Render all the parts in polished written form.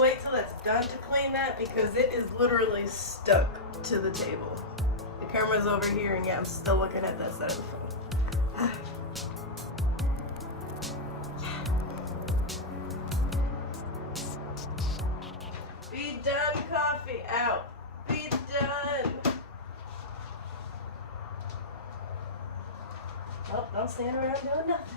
Wait till it's done to clean that because it is literally stuck to the table. The camera's over here and yeah, I'm still looking at that side of the phone. Be done, coffee, out. Be done. Well, don't stand around doing nothing.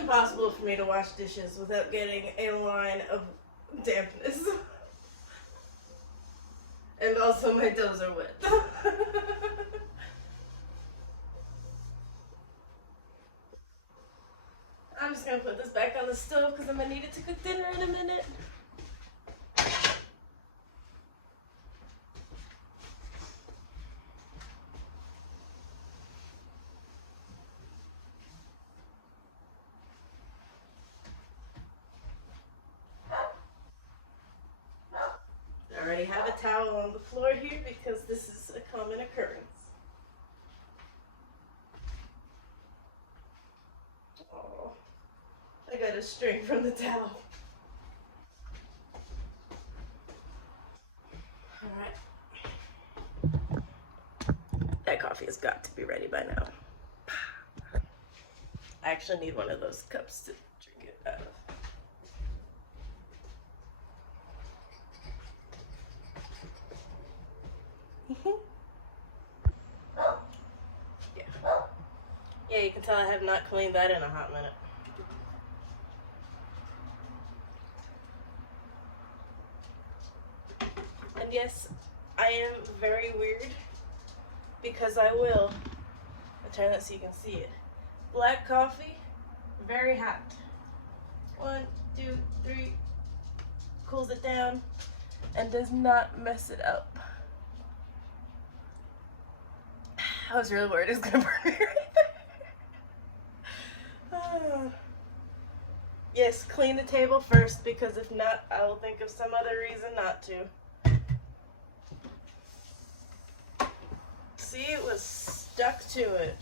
Impossible for me to wash dishes without getting a line of dampness. And also my toes are wet. I'm just gonna put this back on the stove because I'm gonna need it to cook dinner in a minute. I already have a towel on the floor here because this is a common occurrence. Oh. a string from the towel. Alright. That coffee has got to be ready by now. I actually need one of those cups to drink it out of. Yeah, you can tell I have not cleaned that in a hot minute. And yes, I am very weird because I will. I'll turn that so you can see it. Black coffee, very hot. 1, 2, 3, cools it down and does not mess it up. I was really worried it was gonna burn me right there. Yes, clean the table first because if not, I will think of some other reason not to. See, it was stuck to it.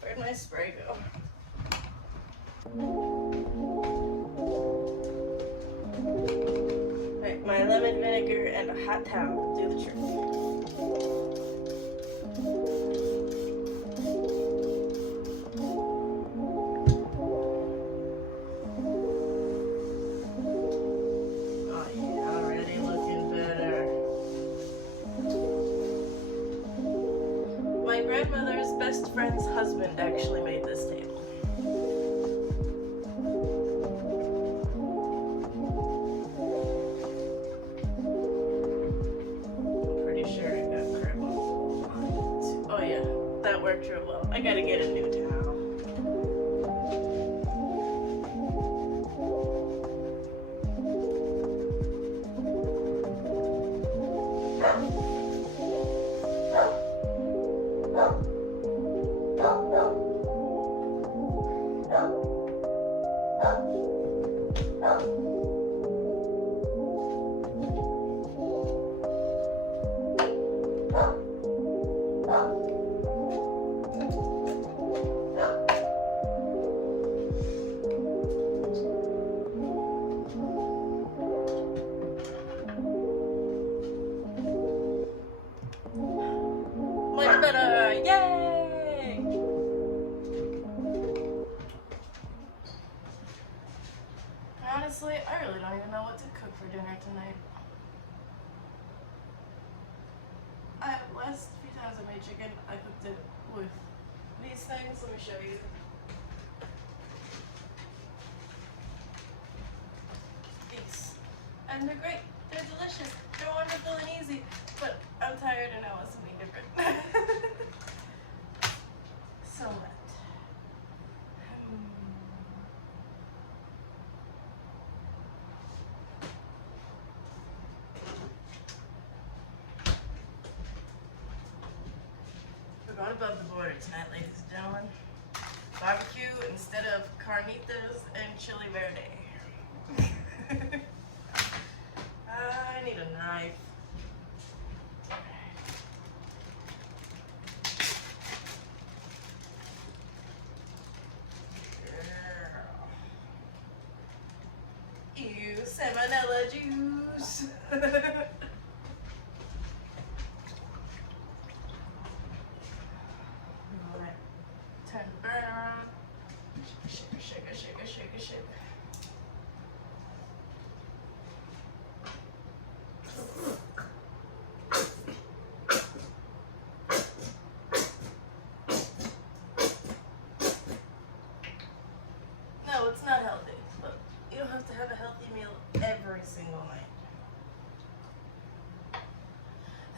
Where'd my spray go? Right, my lemon vinegar and a hot towel do the trick. Oh yeah, already looking better. My grandmother's best friend's husband actually made this table. Real well. I gotta get a new towel. Much better! Yay! Honestly, I really don't even know what to cook for dinner tonight. Last few times I made chicken, I cooked it with these things. Let me show you. These. And they're great. They're delicious. They're wonderful and easy. But I'm tired and I want something different. So what? We're going above the border tonight, ladies and gentlemen. Barbecue instead of carnitas and chili verde. I need a knife. Ew, salmonella juice. Alright, turn the burner on. Shake, shake, shake, shake, shake, shake. No, it's not healthy, but you don't have to have a healthy meal every single night.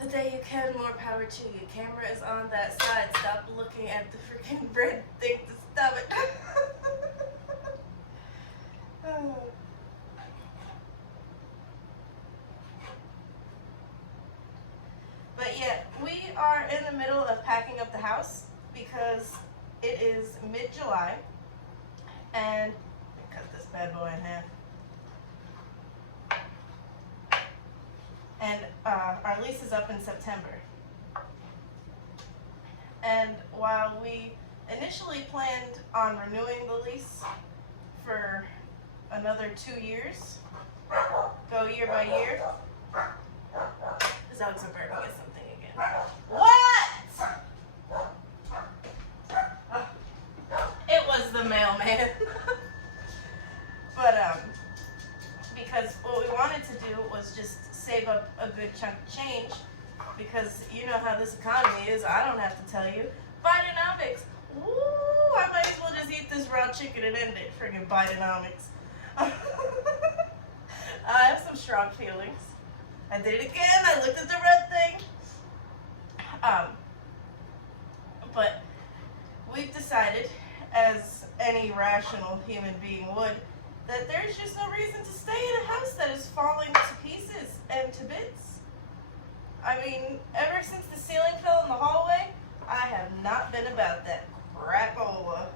The day you can, more power to you. Camera is on that side. Stop looking at the freaking bread thing to stop it. But yeah, we are in the middle of packing up the house because it is mid-July and cut this bad boy in half. And our lease is up in September. And while we initially planned on renewing the lease for another 2 years. Go year by year. This dog's burning at something again. What? It was the mailman. But because what we wanted to do was just save up a good chunk of change, because you know how this economy is. I don't have to tell you. Bidenomics. Woo! I might as well just eat this raw chicken and end it. Friggin' Bidenomics. I have some strong feelings. I did it again. I looked at the red thing. But we've decided, as any rational human being would, that there's just no reason to stay in a house that is falling to pieces and to bits. I mean, ever since the ceiling fell in the hallway, I have not been about that crapola.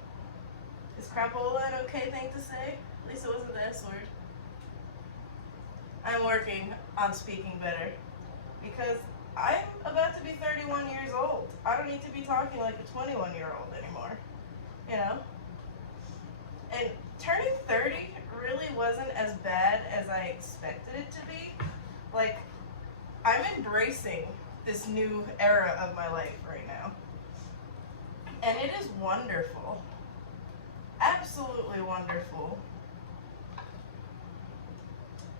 Is crapola an okay thing to say? At least it wasn't the S word. I'm working on speaking better, because I'm about to be 31 years old. I don't need to be talking like a 21-year-old anymore, you know? And turning 30 really wasn't as bad as I expected it to be. Like, I'm embracing this new era of my life right now. And it is wonderful. Absolutely wonderful.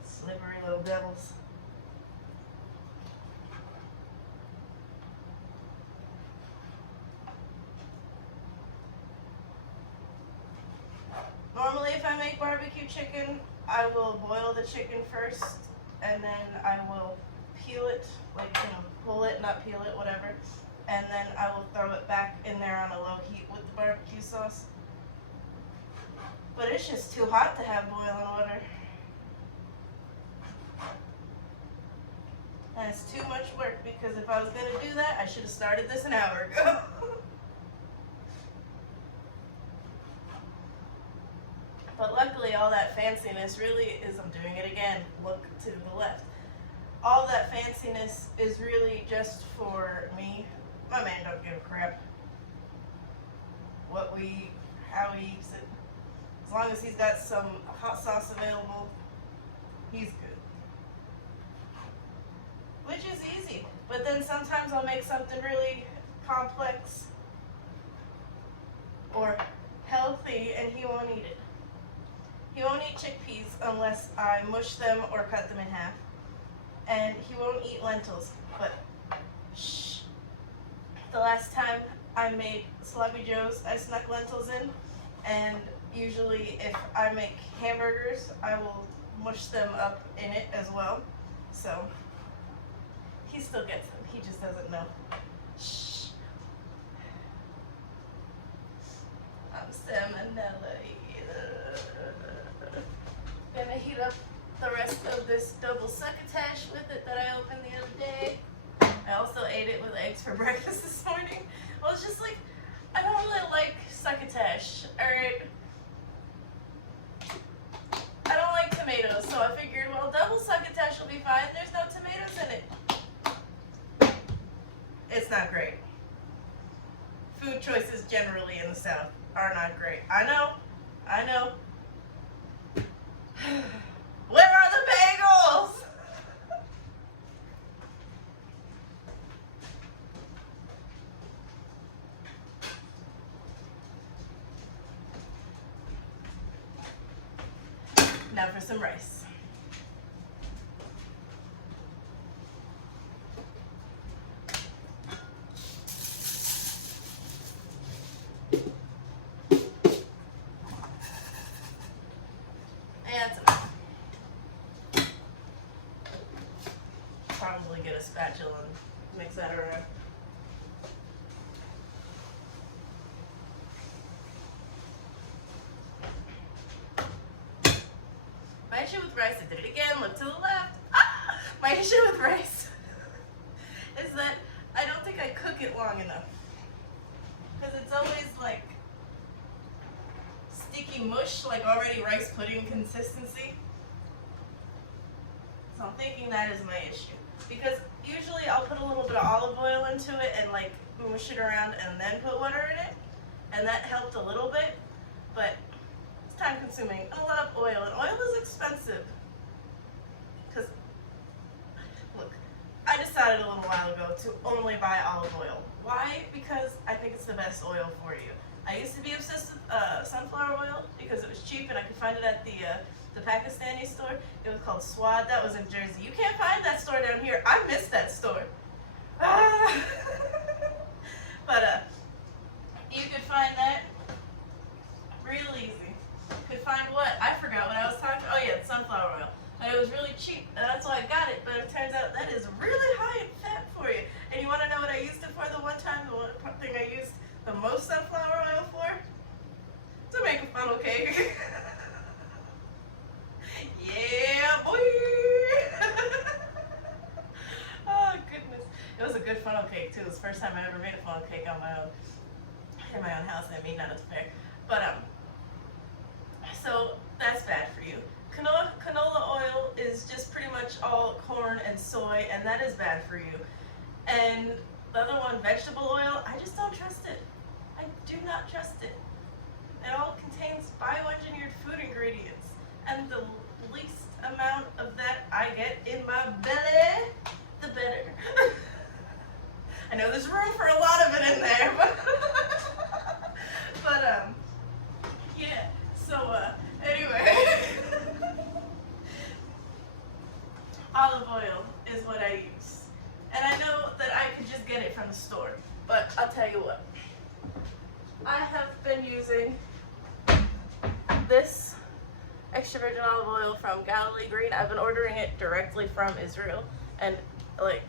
Slippery little devils. Normally, if I make barbecue chicken, I will boil the chicken first, and then I will peel it, like, you know, pull it, not peel it, whatever, and then I will throw it back in there on a low heat with the barbecue sauce. But it's just too hot to have boiling water. And it's too much work, because if I was going to do that, I should have started this an hour ago. But luckily, all that fanciness really is, I'm doing it again, look to the left. All that fanciness is really just for me. My man don't give a crap how he eats it. As long as he's got some hot sauce available, he's good. Which is easy. But then sometimes I'll make something really complex or healthy and he won't eat it. He won't eat chickpeas unless I mush them or cut them in half. And he won't eat lentils. But shh. The last time I made sloppy joes, I snuck lentils in. And usually if I make hamburgers, I will mush them up in it as well. So he still gets them. He just doesn't know. Shh. I'm salmonella. Gonna heat up the rest of this double succotash with it that I opened the other day. I also ate it with eggs for breakfast this morning. I was just like, I don't really like succotash, alright? I don't like tomatoes, so I figured, well, double succotash will be fine. There's no tomatoes in it. It's not great. Food choices generally in the South are not great. I know. Where are the bagels? Now for some rice. Probably get a spatula and mix that around. My issue with rice, I did it again, look to the left. Ah! My issue with rice is that I don't think I cook it long enough. Because it's always like sticky mush, like already rice pudding consistency. So I'm thinking that is my issue. Because usually I'll put a little bit of olive oil into it and like mush it around and then put water in it. and that helped a little bit, but it's time consuming and a lot of oil, and oil is expensive. Because, look, I decided a little while ago to only buy olive oil. Why? Because I think it's the best oil for you. I used to be obsessed with sunflower oil because it was cheap and I could find it at the Pakistani store. It was called Swad. That was in Jersey. You can't find that store down here. I miss that store. But you could find that real easy. Could find what? I forgot what I was talking about. Oh yeah, sunflower oil. And it was really cheap, and that's why I got it. But it turns out that is really high in fat for you. And you want to know what I used it for the one time? The one thing I used the most sunflower oil for? To make a funnel cake. Yeah, boy. Oh goodness, it was a good funnel cake too. It was the first time I ever made a funnel cake on my own, in my own house. I mean, not as fair, but so that's bad for you. Canola oil is just pretty much all corn and soy, and that is bad for you. And the other one, vegetable oil, I just don't trust it. I do not trust it. It all contains bioengineered food ingredients, and the least amount of that I get in my belly, the better. I know there's room for a lot of it in there, but yeah. So anyway, olive oil is what I use, and I know that I could just get it from the store, but I'll tell you what. I have been using this extra virgin olive oil from Galilee Green. I've been ordering it directly from Israel, and like,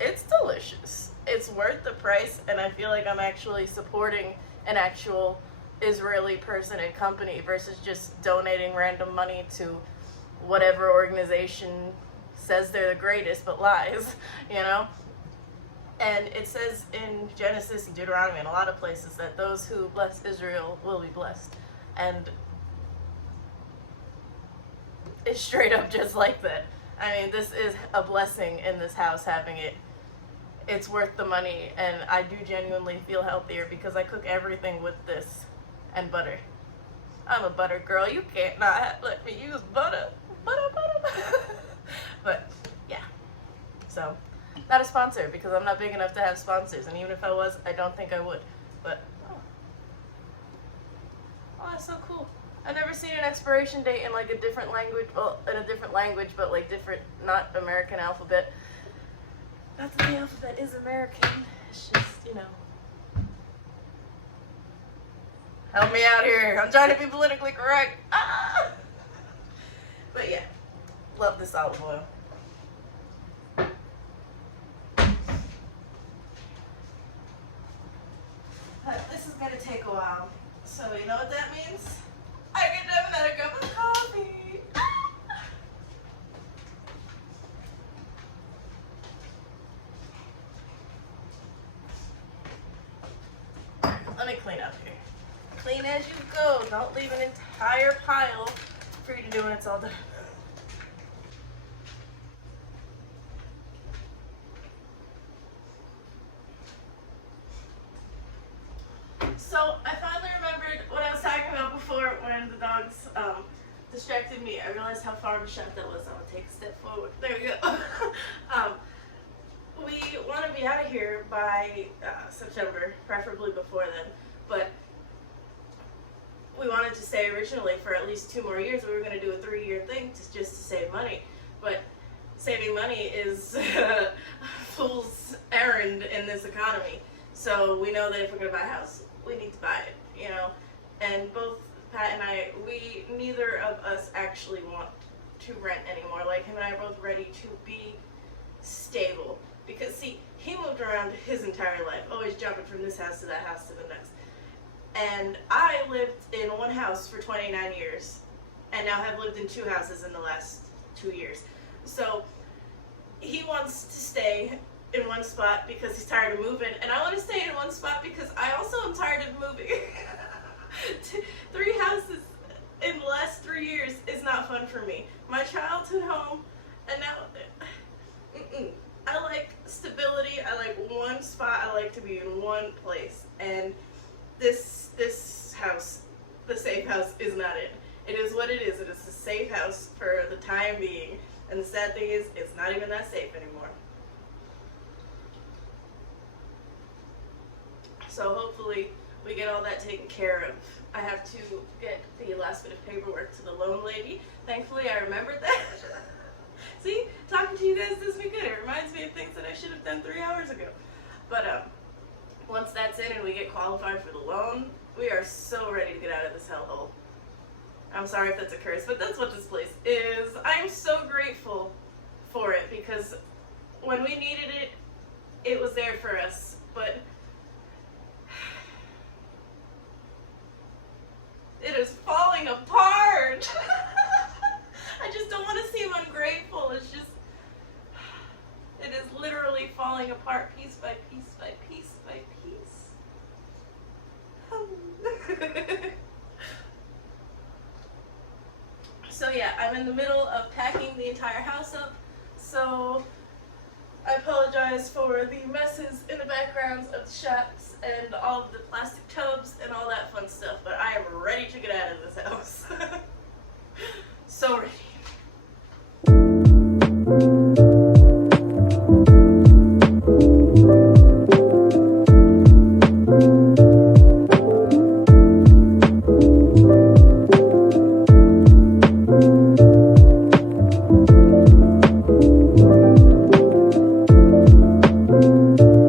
it's delicious. It's worth the price, and I feel like I'm actually supporting an actual Israeli person and company versus just donating random money to whatever organization says they're the greatest but lies, you know? And it says in Genesis and Deuteronomy and a lot of places that those who bless Israel will be blessed. And it's straight up just like that. I mean, this is a blessing in this house having it. It's worth the money, and I do genuinely feel healthier because I cook everything with this and butter. I'm a butter girl. You can't not let me use butter. Butter. But yeah, so not a sponsor because I'm not big enough to have sponsors, and even if I was, I don't think I would. But oh, that's so cool. I've never seen an expiration date in like a different language. Well, in a different language, but like different, not American alphabet. Not that the alphabet is American. It's just, you know. Help me out here. I'm trying to be politically correct. Ah! But yeah, love this olive oil. But this is going to take a while. So you know what that means? I can have another cup of coffee. Ah! Let me clean up here. Clean as you go. Don't leave an entire pile for you to do when it's all done. So I finally remembered what I was talking about before when the dogs distracted me. I realized how far of a shot that was. I'm gonna take a step forward. There we go. We want to be out of here by September, preferably before then. But we wanted to stay originally for at least 2 more years. We were going to do a 3-year thing just to save money. But saving money is a fool's errand in this economy. So we know that if we're going to buy a house, we need to buy it, you know. And both Pat and I, neither of us actually want to rent anymore. Like, him and I are both ready to be stable. Because, see, he moved around his entire life, always jumping from this house to that house to the next. And I lived in one house for 29 years, and now have lived in 2 houses in the last 2 years. So he wants to stay in one spot because he's tired of moving, and I want to stay in one spot because I also am tired of moving. 3 houses in the last 3 years is not fun for me. My childhood home, and now, I like stability. I like one spot. I like to be in one place. And this this house, the safe house, is not it. It is what it is. It is a safe house for the time being. And the sad thing is, it's not even that safe anymore. So hopefully we get all that taken care of. I have to get the last bit of paperwork to the loan lady. Thankfully I remembered that. See, talking to you guys does me good. It reminds me of things that I should have done 3 hours ago. But once that's in and we get qualified for the loan, we are so ready to get out of this hellhole. I'm sorry if that's a curse, but that's what this place is. I'm so grateful for it because when we needed it, it was there for us. But it is falling apart. I just don't want to seem ungrateful. It's just, it is literally falling apart piece by piece by piece by piece. So yeah, I'm in the middle of packing the entire house up, so I apologize for the messes in the backgrounds of the shots and all of the plastic tubs